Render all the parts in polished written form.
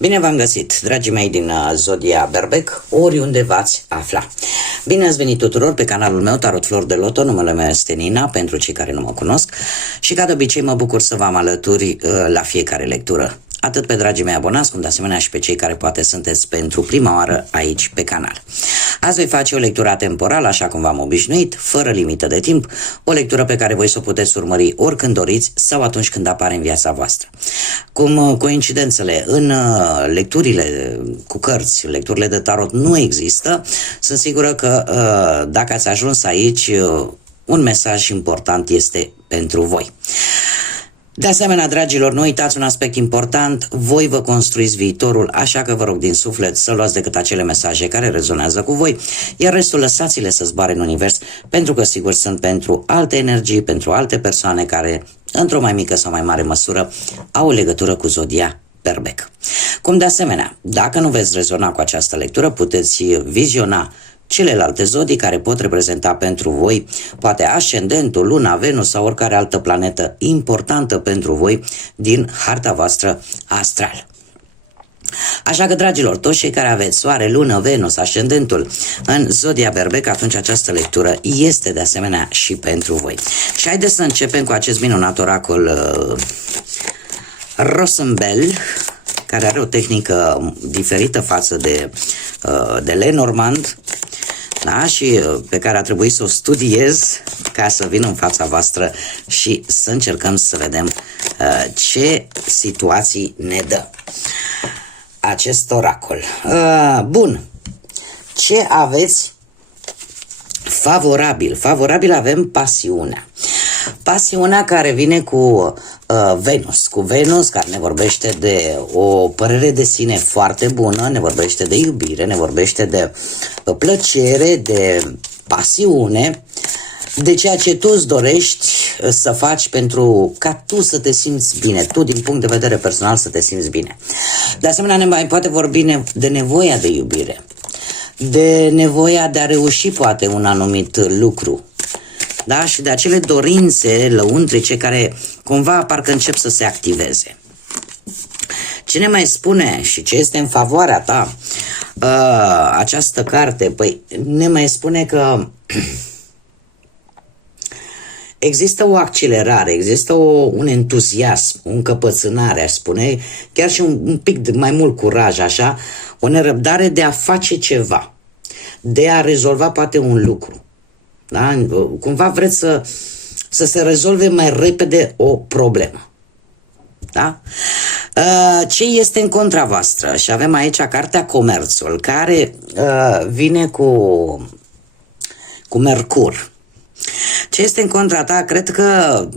Bine v-am găsit, dragii mei din Zodia Berbec, oriunde v-ați afla. Bine ați venit tuturor pe canalul meu Tarot Flor de Loto, numele meu este Nina, pentru cei care nu mă cunosc, și ca de obicei mă bucur să vă am alături la fiecare lectură. Atât pe dragii mei abonați, cum de asemenea și pe cei care poate sunteți pentru prima oară aici pe canal. Azi voi face o lectură temporală, așa cum v-am obișnuit, fără limită de timp, o lectură pe care voi să o puteți urmări oricând doriți sau atunci când apare în viața voastră. Cum coincidențele în lecturile cu cărți, lecturile de tarot nu există, sunt sigură că dacă ați ajuns aici, un mesaj important este pentru voi. De asemenea, dragilor, nu uitați un aspect important, voi vă construiți viitorul, așa că vă rog din suflet să luați decât acele mesaje care rezonează cu voi, iar restul lăsați-le să zboare în univers, pentru că sigur sunt pentru alte energii, pentru alte persoane care, într-o mai mică sau mai mare măsură, au o legătură cu Zodia Berbec. Cum de asemenea, dacă nu veți rezona cu această lectură, puteți viziona celelalte zodii care pot reprezenta pentru voi, poate ascendentul, luna, Venus sau oricare altă planetă importantă pentru voi din harta voastră astrală. Așa că, dragilor, toți cei care aveți soare, lună, Venus, ascendentul în Zodia Berbec, atunci această lectură este de asemenea și pentru voi. Și haideți să începem cu acest minunat oracol Rosenbell, care are o tehnică diferită față de Lenormand, da? Și pe care a trebuit să o studiez ca să vin în fața voastră și să încercăm să vedem ce situații ne dă acest oracol. Bun, ce aveți favorabil? Favorabil avem pasiunea. Pasiunea care vine cu Venus. Cu Venus, care ne vorbește de o părere de sine foarte bună, ne vorbește de iubire, ne vorbește de plăcere, de pasiune, de ceea ce tu îți dorești să faci pentru ca tu să te simți bine, tu din punct de vedere personal să te simți bine. De asemenea, ne mai poate vorbi de nevoia de iubire, de nevoia de a reuși poate un anumit lucru, da? Și de acele dorințe lăuntrice care cumva parcă încep să se activeze. Ce ne mai spune și ce este în favoarea ta această carte? Păi ne mai spune că există o accelerare, există un entuziasm, o încăpățânare, aș spune, chiar și un pic mai mult curaj, așa, o nerăbdare de a face ceva, de a rezolva poate un lucru. Da? Cumva vreți să se rezolve mai repede o problemă. Da? Ce este în contra voastră? Și avem aici cartea Comerțul, care vine cu Mercur. Ce este în contra ta? Cred că,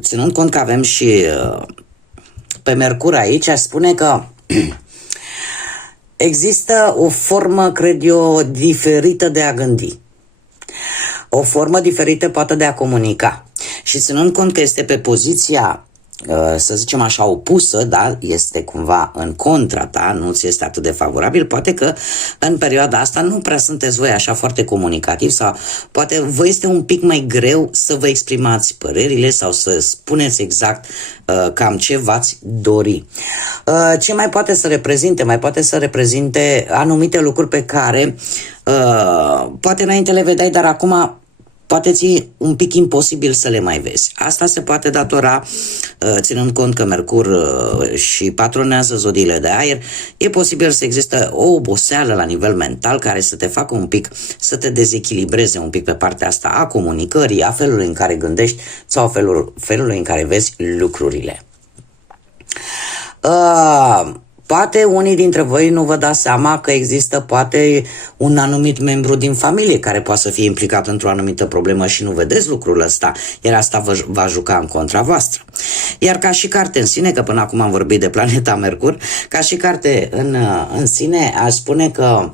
ținând cont că avem și pe Mercur aici, aș spune că există o formă, cred eu, diferită de a gândi. O formă diferită poate de a comunica. Și ținând cont că este pe poziția, să zicem așa, opusă, da, este cumva în contra ta, nu ți este atât de favorabil, poate că în perioada asta nu prea sunteți voi așa foarte comunicativi sau poate vă este un pic mai greu să vă exprimați părerile sau să spuneți exact cam ce v-ați dori. Ce mai poate să reprezinte? Mai poate să reprezinte anumite lucruri pe care poate înainte le vedeai, dar acum poate ți un pic imposibil să le mai vezi. Asta se poate datora, ținând cont că Mercur și patronează zodiile de aer, e posibil să există o oboseală la nivel mental care să te facă un pic, să te dezechilibreze un pic pe partea asta a comunicării, a felului în care gândești sau felului în care vezi lucrurile. Poate unii dintre voi nu vă dați seama că există poate un anumit membru din familie care poate să fie implicat într-o anumită problemă și nu vedeți lucrul ăsta, iar asta va juca în contra voastră. Iar ca și carte în sine, că până acum am vorbit de planeta Mercur, ca și carte în sine aș spune că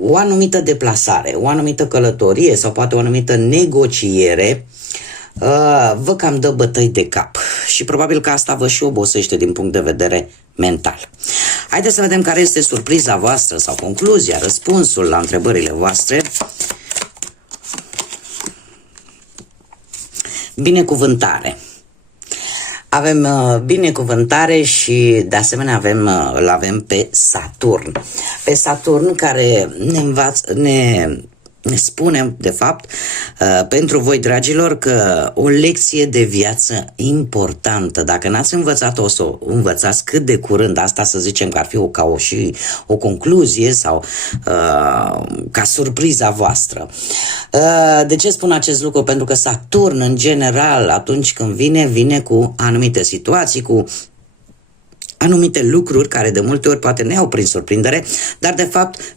o anumită deplasare, o anumită călătorie sau poate o anumită negociere vă cam dă bătăi de cap și probabil că asta vă și obosește din punct de vedere mental. Haideți să vedem care este surpriza voastră sau concluzia, răspunsul la întrebările voastre. Binecuvântare. avem binecuvântare și de asemenea îl avem pe Saturn. Pe Saturn care ne spune, de fapt, pentru voi, dragilor, că o lecție de viață importantă. Dacă n-ați învățat-o, o să o învățați cât de curând. Asta să zicem că ar fi și o concluzie sau ca surpriza voastră. De ce spun acest lucru? Pentru că Saturn, în general, atunci când vine cu anumite situații, cu anumite lucruri care de multe ori poate ne iau prin surprindere, dar de fapt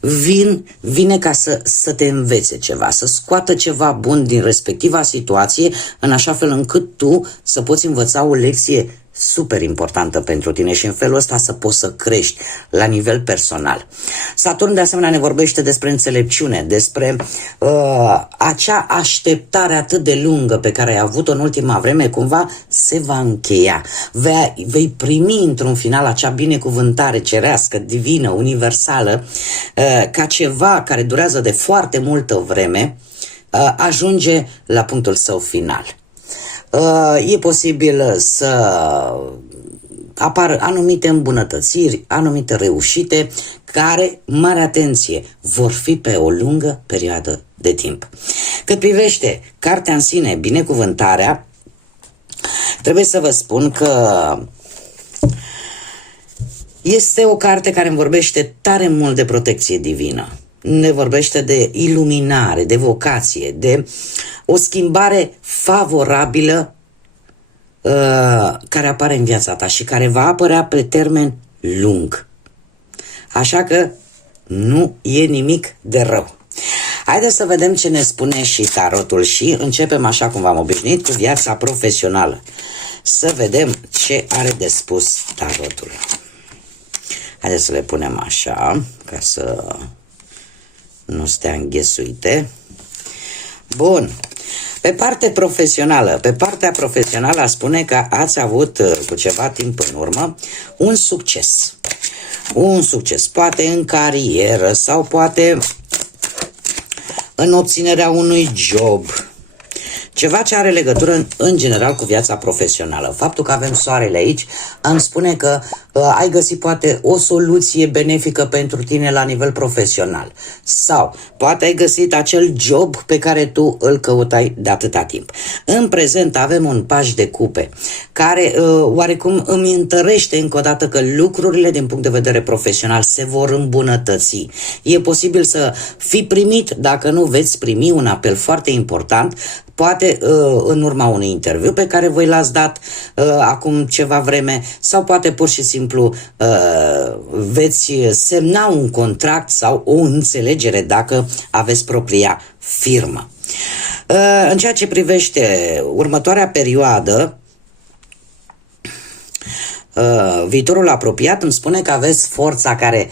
vine ca să te învețe ceva, să scoată ceva bun din respectiva situație, în așa fel încât tu să poți învăța o lecție super importantă pentru tine și în felul ăsta să poți să crești la nivel personal. Saturn de asemenea ne vorbește despre înțelepciune, despre acea așteptare atât de lungă pe care ai avut-o în ultima vreme, cumva se va încheia. Vei primi într-un final acea binecuvântare cerească, divină, universală, ca ceva care durează de foarte multă vreme, ajunge la punctul său final. E posibil să apară anumite îmbunătățiri, anumite reușite, care, mare atenție, vor fi pe o lungă perioadă de timp. Cât privește cartea în sine, binecuvântarea, trebuie să vă spun că este o carte care îmi vorbește tare mult de protecție divină. Ne vorbește de iluminare, de vocație, de o schimbare favorabilă care apare în viața ta și care va apărea pe termen lung. Așa că nu e nimic de rău. Haideți să vedem ce ne spune și tarotul și începem așa cum v-am obișnuit cu viața profesională. Să vedem ce are de spus tarotul. Haideți să le punem așa, ca să nu stea înghesuite. Bun. Pe partea profesională spune că ați avut cu ceva timp în urmă un succes. Un succes, poate în carieră sau poate în obținerea unui job. Ceva ce are legătură în general cu viața profesională. Faptul că avem soarele aici îmi spune că ai găsit poate o soluție benefică pentru tine la nivel profesional. Sau poate ai găsit acel job pe care tu îl căutai de atâta timp. În prezent avem un paș de cupe care oarecum îmi întărește încă o dată că lucrurile din punct de vedere profesional se vor îmbunătăți. E posibil să fi primit, dacă nu veți primi, un apel foarte important, poate în urma unui interviu pe care voi l-ați dat acum ceva vreme, sau poate pur și simplu veți semna un contract sau o înțelegere dacă aveți propria firmă. În ceea ce privește următoarea perioadă, viitorul apropiat îmi spune că aveți forța care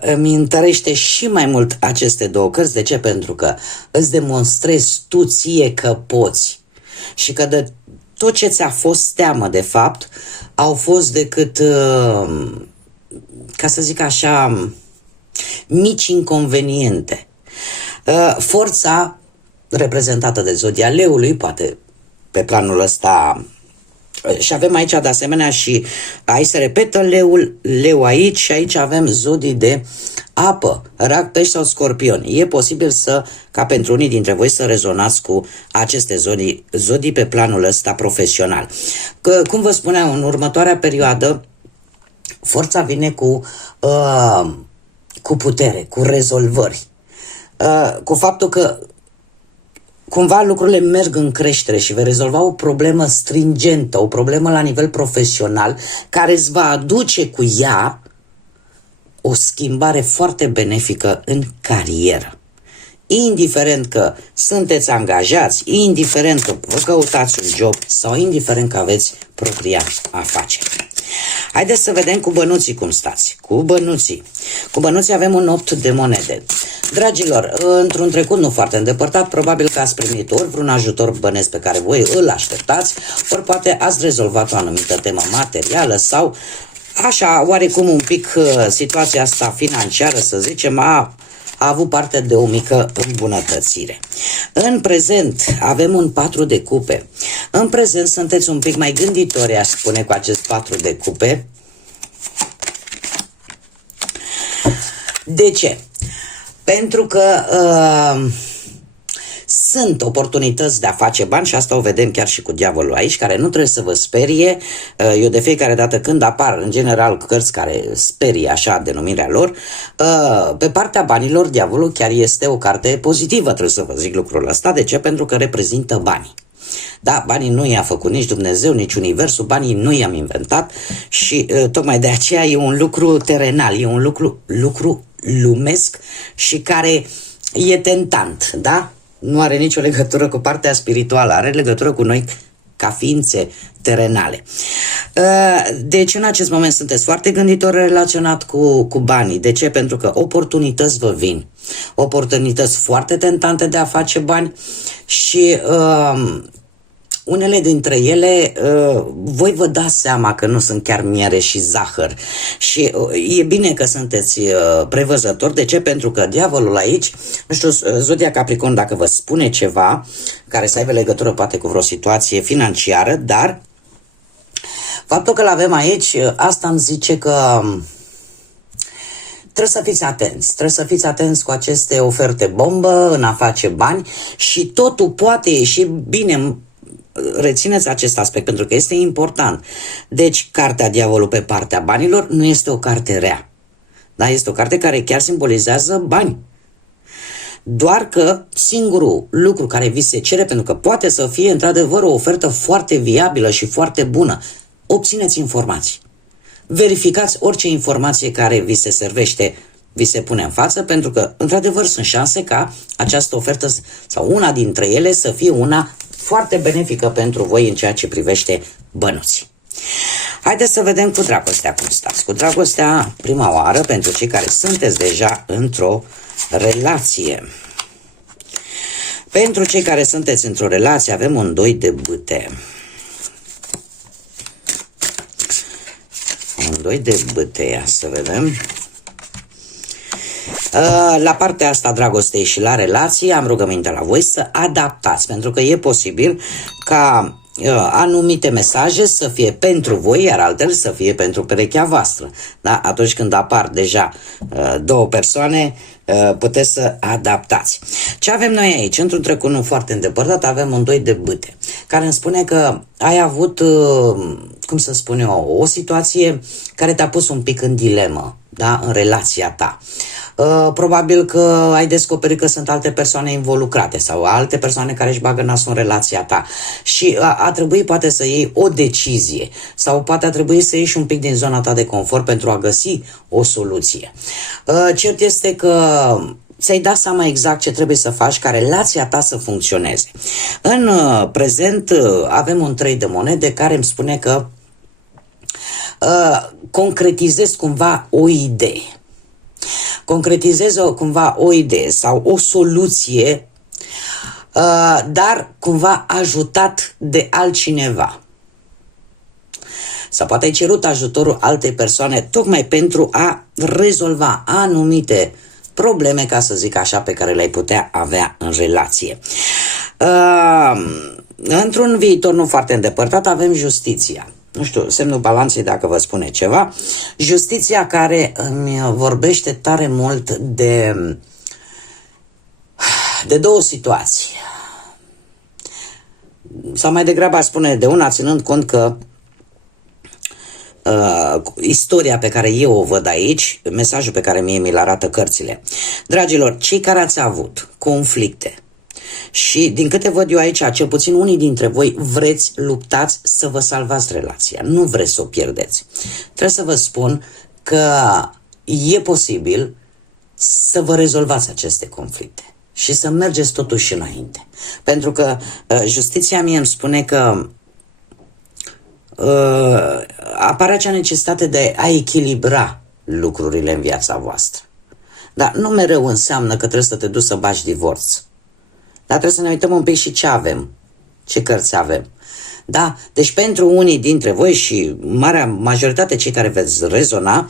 îmi întărește și mai mult aceste două cărți. De ce? Pentru că îți demonstrezi tu ție că poți și că de tot ce ți-a fost teamă de fapt au fost decât ca să zic așa mici inconveniente. Forța reprezentată de zodia leului, poate pe planul ăsta. Și avem aici de asemenea și aici se repetă leu aici și aici avem zodii de apă, rac, pești sau scorpion. E posibil ca pentru unii dintre voi să rezonați cu aceste zodii pe planul ăsta profesional. Cum vă spuneam, în următoarea perioadă forța vine cu putere, cu rezolvări, cu faptul că cumva lucrurile merg în creștere și vei rezolva o problemă stringentă, o problemă la nivel profesional, care îți va aduce cu ea o schimbare foarte benefică în carieră. Indiferent că sunteți angajați, indiferent că vă căutați un job sau indiferent că aveți propria afacere. Haideți să vedem cu bănuții cum stați. Cu bănuții avem un 8 de monede. Dragilor, într-un trecut nu foarte îndepărtat, probabil că ați primit ori vreun ajutor bănesc pe care voi îl așteptați, ori poate ați rezolvat o anumită temă materială sau așa, oarecum un pic situația asta financiară, să zicem, a a avut parte de o mică îmbunătățire. În prezent avem un 4 de cupe. În prezent sunteți un pic mai gânditori, aș spune, cu acest 4 de cupe. De ce? Pentru că sunt oportunități de a face bani și asta o vedem chiar și cu diavolul aici, care nu trebuie să vă sperie. Eu de fiecare dată când apar, în general, cărți care sperie așa denumirea lor, pe partea banilor, diavolul chiar este o carte pozitivă, trebuie să vă zic lucrul ăsta. De ce? Pentru că reprezintă banii. Da, banii nu i-a făcut nici Dumnezeu, nici Universul, banii nu i-am inventat și tocmai de aceea e un lucru terenal, e un lucru lumesc și care e tentant, da? Nu are nicio legătură cu partea spirituală, are legătură cu noi ca ființe terenale. Deci în acest moment sunteți foarte gânditori relaționat cu banii. De ce? Pentru că oportunități vă vin. Oportunități foarte tentante de a face bani și unele dintre ele voi vă dați seama că nu sunt chiar miere și zahăr și e bine că sunteți prevăzători. De ce? Pentru că diavolul aici, nu știu, zodia Capricorn, dacă vă spune ceva care să aibă legătură poate cu vreo situație financiară, dar faptul că l-avem aici, asta îmi zice că trebuie să fiți atenți. Trebuie să fiți atenți cu aceste oferte bombă în a face bani și totul poate ieși bine. Rețineți acest aspect pentru că este important. Deci, cartea Diavolul pe partea banilor nu este o carte rea. Da? Este o carte care chiar simbolizează bani. Doar că singurul lucru care vi se cere, pentru că poate să fie într-adevăr o ofertă foarte viabilă și foarte bună, obțineți informații. Verificați orice informație care vi se servește, vi se pune în față, pentru că într-adevăr sunt șanse ca această ofertă sau una dintre ele să fie una foarte benefică pentru voi în ceea ce privește bănuții. Haideți să vedem cu dragostea cum stați. Cu dragostea, prima oară, pentru cei care sunteți deja într-o relație. Pentru cei care sunteți într-o relație, avem un 2 de bâte. Un 2 de bâte, ia să vedem. La partea asta dragostei și la relație am rugăminte la voi să adaptați, pentru că e posibil ca anumite mesaje să fie pentru voi, iar altele să fie pentru perechea voastră. Da? Atunci când apar deja două persoane, puteți să adaptați. Ce avem noi aici? Într-un trecut nu foarte îndepărtat avem un 2 de bâte, care îmi spune că ai avut, cum să spun eu, o situație care te-a pus un pic în dilemă, da? În relația ta. Probabil că ai descoperit că sunt alte persoane involucrate sau alte persoane care își bagă nasul în relația ta și a trebuit poate să iei o decizie sau poate a trebuit să ieși un pic din zona ta de confort pentru a găsi o soluție. Cert este că ți-ai dat seama exact ce trebuie să faci ca relația ta să funcționeze. În prezent avem un 3 de monede care îmi spune că concretizezi cumva o idee. Concretizezi cumva o idee sau o soluție, dar cumva ajutat de altcineva. Sau poate ai cerut ajutorul altei persoane tocmai pentru a rezolva anumite probleme, ca să zic așa, pe care le-ai putea avea în relație. Într-un viitor nu foarte îndepărtat avem justiția. Nu știu, semnul balanței dacă vă spune ceva. Justiția care îmi vorbește tare mult de două situații. Sau mai degrabă aș spune de una, ținând cont că istoria pe care eu o văd aici, mesajul pe care mie mi-l arată cărțile. Dragilor, cei care ați avut conflicte și din câte văd eu aici, cel puțin unii dintre voi vreți, luptați să vă salvați relația, nu vreți să o pierdeți. Trebuie să vă spun că e posibil să vă rezolvați aceste conflicte și să mergeți totuși înainte. Pentru că justiția mie îmi spune că apare acea necesitate de a echilibra lucrurile în viața voastră. Dar nu mereu înseamnă că trebuie să te duci să bagi divorț. Dar trebuie să ne uităm un pic și ce avem, ce cărți avem. Da? Deci pentru unii dintre voi și marea majoritate cei care veți rezona,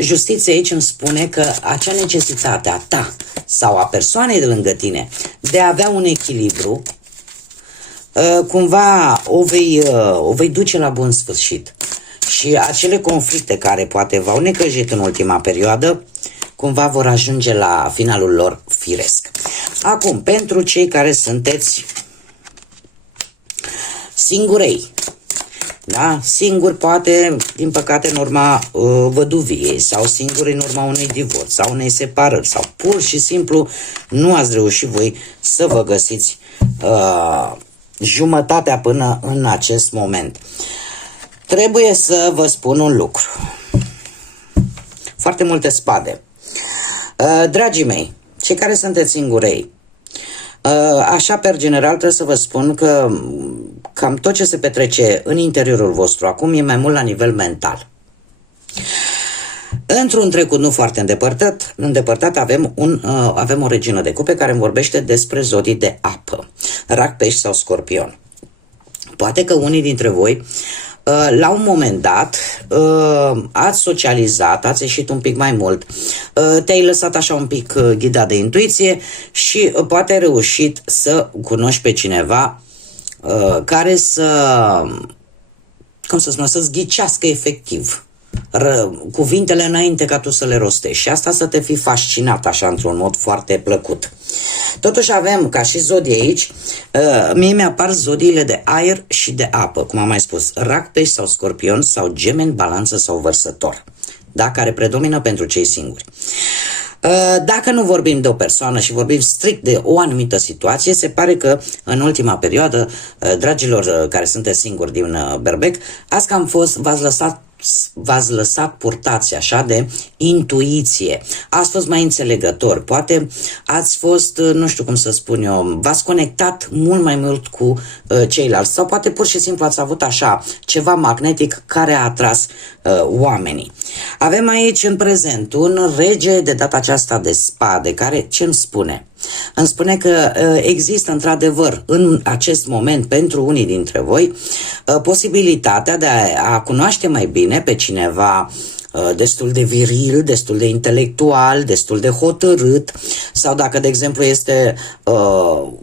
justiția aici îmi spune că acea necesitate a ta sau a persoanei de lângă tine de a avea un echilibru, cumva o vei duce la bun sfârșit. Și acele conflicte care poate v-au necăjit în ultima perioadă, cumva vor ajunge la finalul lor firesc. Acum, pentru cei care sunteți singurei, da? Singuri poate, din păcate, în urma văduviei sau singuri în urma unui divorț sau unei separări sau pur și simplu nu ați reușit voi să vă găsiți jumătatea până în acest moment. Trebuie să vă spun un lucru. Foarte multe spade. Dragii mei, cei care sunteți singurei, așa per general trebuie să vă spun că cam tot ce se petrece în interiorul vostru acum e mai mult la nivel mental. Într-un trecut nu foarte îndepărtat avem o regină de cupe care îmi vorbește despre zodii de apă, Rac, Pești sau Scorpion. Poate că unii dintre voi la un moment dat ați socializat, ați ieșit un pic mai mult, te-ai lăsat așa un pic ghidat de intuiție și poate ai reușit să cunoști pe cineva care să-ți ghicească efectiv cuvintele înainte ca tu să le rostești și asta să te fi fascinat așa într-un mod foarte plăcut. Totuși avem ca și zodii aici, mie mi-apar zodiile de aer și de apă, cum am mai spus, Rac, Pești sau Scorpion sau Gemeni, Balanță sau Vărsător, da? Care predomină pentru cei singuri. Dacă nu vorbim de o persoană și vorbim strict de o anumită situație, se pare că în ultima perioadă, dragilor care sunteți singuri din berbec, azi că v-ați lăsat purtați așa de intuiție, ați fost mai înțelegători, poate ați fost, nu știu cum să spun eu, v-ați conectat mult mai mult cu ceilalți sau poate pur și simplu ați avut așa ceva magnetic care a atras oamenii. Avem aici în prezent un rege de data aceasta de spade care ce îmi spune? Îmi spune că există într-adevăr în acest moment pentru unii dintre voi posibilitatea de a cunoaște mai bine pe cineva destul de viril, destul de intelectual, destul de hotărât sau dacă de exemplu este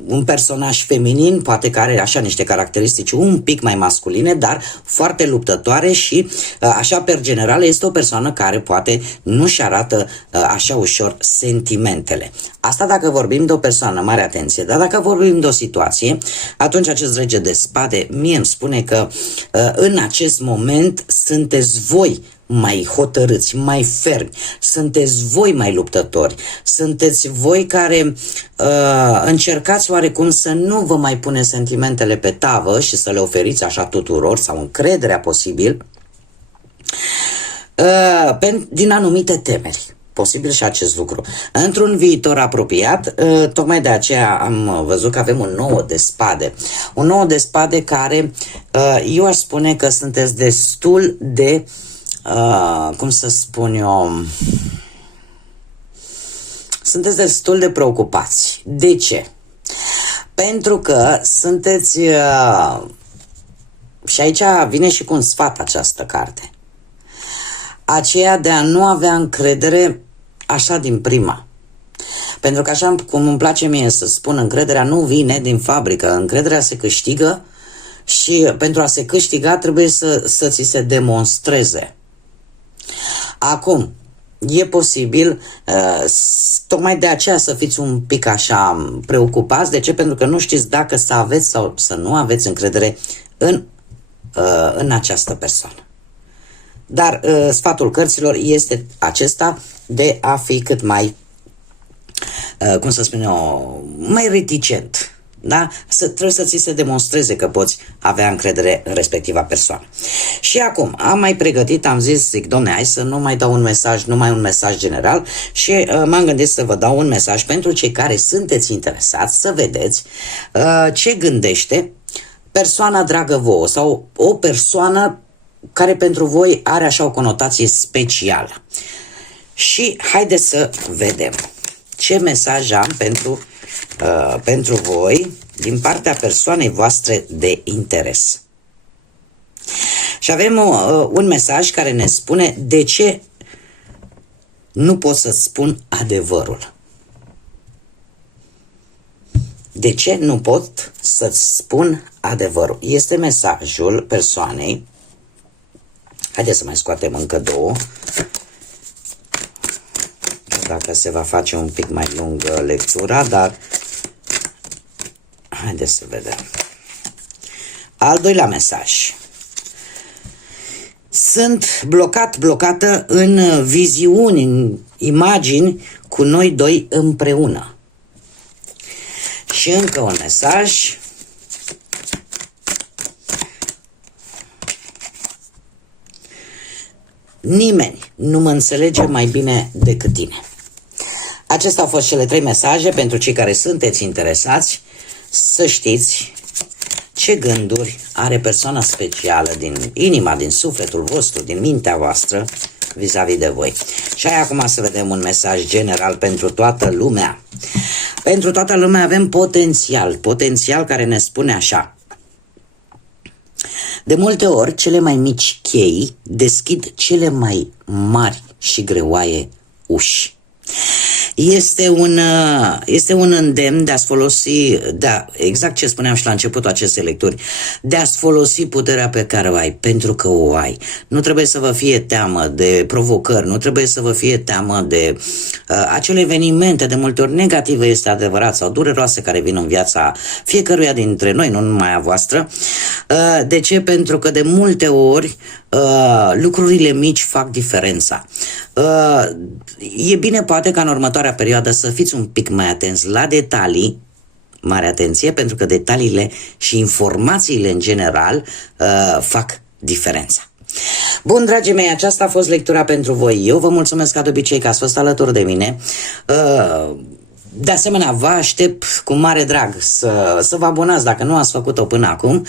un personaj feminin, poate că are așa niște caracteristici un pic mai masculine, dar foarte luptătoare și așa per general este o persoană care poate nu-și arată așa ușor sentimentele. Asta dacă vorbim de o persoană, mare atenție, dar dacă vorbim de o situație, atunci acest rege de spade mie îmi spune că în acest moment sunteți voi mai hotărâți, mai fermi, sunteți voi mai luptători, sunteți voi care încercați oarecum să nu vă mai pune sentimentele pe tavă și să le oferiți așa tuturor sau încrederea posibil din anumite temeri. Posibil și acest lucru. Într-un viitor apropiat, tocmai de aceea am văzut că avem un 9 de spade. Un 9 de spade care eu aș spune că sunteți destul de cum să spun eu, sunteți destul de preocupați. De ce? Pentru că sunteți, și aici vine și cu un sfat această carte, aceea de a nu avea încredere așa din prima. Pentru că așa cum îmi place mie să spun, încrederea nu vine din fabrică, încrederea se câștigă și pentru a se câștiga trebuie să ți se demonstreze. Acum, e posibil tocmai de aceea să fiți un pic așa preocupați. De ce? Pentru că nu știți dacă să aveți sau să nu aveți încredere în această persoană. Dar sfatul cărților este acesta de a fi cât mai, cum să spun eu, mai reticent. Da? Trebuie să ți se demonstreze că poți avea încredere în respectiva persoană. Și acum, am mai pregătit, am zic, domne, hai să nu mai dau un mesaj, numai un mesaj general și m-am gândit să vă dau un mesaj pentru cei care sunteți interesați să vedeți ce gândește persoana dragă vouă sau o persoană care pentru voi are așa o conotație specială. Și haideți să vedem ce mesaj am pentru voi din partea persoanei voastre de interes. Și avem un mesaj care ne spune de ce nu pot să-ți spun adevărul. De ce nu pot să-ți spun adevărul? Este mesajul persoanei. Haideți să mai scoatem încă două. Dacă se va face un pic mai lungă lectura, dar haideți să vedem. Al doilea mesaj. Sunt blocată în viziuni, în imagini cu noi doi împreună. Și încă un mesaj. Nimeni nu mă înțelege mai bine decât tine. Acestea au fost cele 3 mesaje pentru cei care sunteți interesați să știți ce gânduri are persoana specială din inima, din sufletul vostru, din mintea voastră vis-a-vis de voi. Și hai acum să vedem un mesaj general pentru toată lumea. Pentru toată lumea avem potențial care ne spune așa. De multe ori, cele mai mici chei deschid cele mai mari și greoaie uși. Este un îndemn de a-ți folosi, exact ce spuneam și la începutul acestei lecturi, de a-ți folosi puterea pe care o ai, pentru că o ai. Nu trebuie să vă fie teamă de provocări, nu trebuie să vă fie teamă de acele evenimente, de multe ori negative, este adevărat, sau dureroase, care vin în viața fiecăruia dintre noi, nu numai a voastră. De ce? Pentru că de multe ori lucrurile mici fac diferența. E bine poate ca în următoarea perioadă să fiți un pic mai atenți la detalii, mare atenție, pentru că detaliile și informațiile în general fac diferența. Bun, dragii mei, aceasta a fost lectura pentru voi. Eu vă mulțumesc ca de obicei că ați fost alături de mine. De asemenea, vă aștept cu mare drag să vă abonați dacă nu ați făcut-o până acum.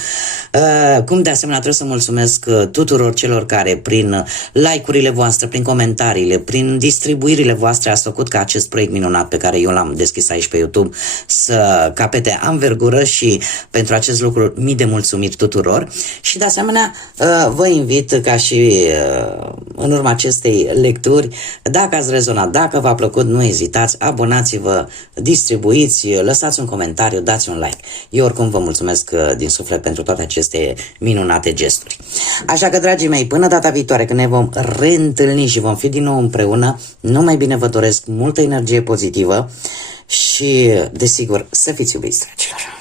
Cum de asemenea trebuie să mulțumesc tuturor celor care prin like-urile voastre, prin comentariile, prin distribuirile voastre ați făcut ca acest proiect minunat pe care eu l-am deschis aici pe YouTube să capete anvergură, și pentru acest lucru mii de mulțumiri tuturor. Și de asemenea vă invit ca și în urma acestei lecturi, dacă ați rezonat, dacă v-a plăcut, nu ezitați, abonați-vă, distribuiți, lăsați un comentariu, dați un like. Eu oricum vă mulțumesc din suflet pentru toate aceste minunate gesturi. Așa că, dragii mei, până data viitoare când ne vom reîntâlni și vom fi din nou împreună, numai bine vă doresc multă energie pozitivă și, desigur, să fiți iubiți, dragilor.